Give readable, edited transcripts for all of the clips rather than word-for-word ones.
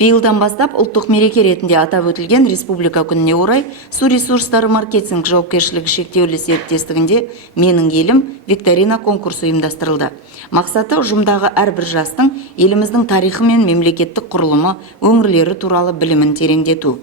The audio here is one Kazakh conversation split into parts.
Биылдан бастап ұлттық мереке ретінде атап өтілген республика күніне орай су ресурстары маркетинг жауапкершілігі шектеулі серіктестігінде «Менің елім» викторина конкурсы ұйымдастырылды. Мақсаты ұжымдағы әрбір жастың еліміздің тарихы мен мемлекеттік құрылымы, өңірлері туралы білімін тереңдету.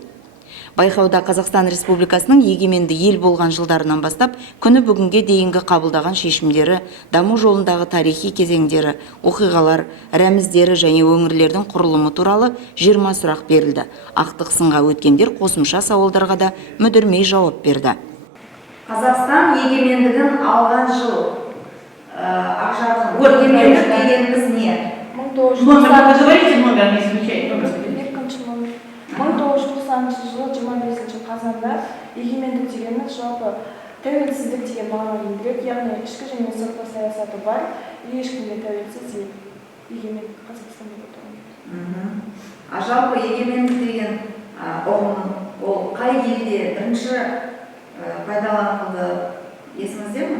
Байқауда Қазақстан Республикасының егеменді ел болған жылдарынан бастап күні бүгінге дейінгі қабылдаған шешімдері, даму жолындағы тарихи кезеңдері, оқиғалар, рәміздері және өңірлердің құрылымы туралы 20 сұрақ берілді. Ақтық сынға өткендер қосымша сауалдарға да мүдірмей жауап берді. Қазақстан егемендігін алған жыл. Ақжарқын, егемендік дегеніміз не? 1990 жылы 25 қазанда егемендік дегеніміз жалпы тәуелсіздік деген мағынаны білдіреді, яғни ішкі және сыртқы саясаты бар, ешкімге тәуелсіз ел, егемен Қазақстан деп отырған. Жалпы егемендік деген ұғым, ол қай елде бірінші пайдаланылды, есіңізде ме?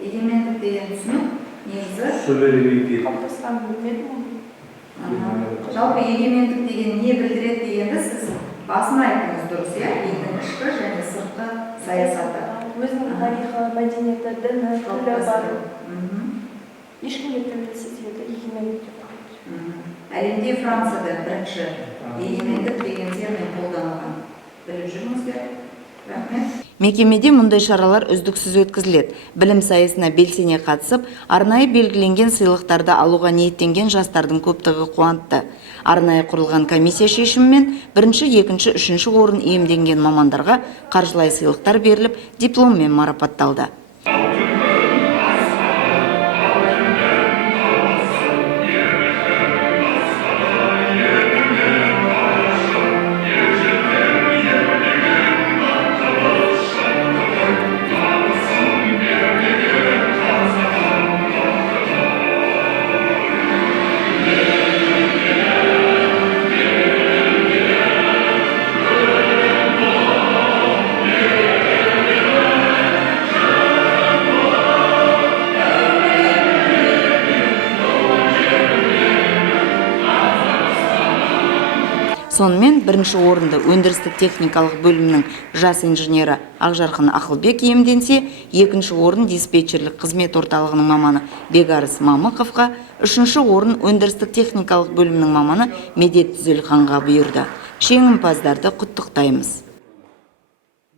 Егемендік деген түсінік негізі қалыптасқан білмедім. Жалпы егемендік деген не білдіреді дегенді сіз басын айттыңыз, дұрыс, елдің ішкі және сыртқы саясаты. Өзінің тарихы, мәдениеті, діні, тілі бар. Ешкімге тәуелсіз елді егемендік деп атайды. Әлемде Францияда бірінші егемендік деген термин қолданылған. Біліп жүрміз. Рахмет. Мекемеде мұндай шаралар үздіксіз өткізіледі. Білім сайысына белсене қатысып, арнайы белгіленген сыйлықтарды алуға ниеттенген жастардың көптігі қуантты. Арнайы құрылған комиссия шешімімен бірінші, екінші, үшінші орын иемденген мамандарға қаржылай сыйлықтар беріліп, дипломмен марапатталды. Сонымен бірінші орынды өндірістік техникалық бөлімнің жас инженері Ақжарқын Ақылбек иемденсе, екінші орын диспетчерлік қызмет орталығының маманы Бегарыс Мамықовқа, үшінші орын өндірістік техникалық бөлімнің маманы Медет Түзелханға бұйырды. Жеңімпаздарды құттықтаймыз.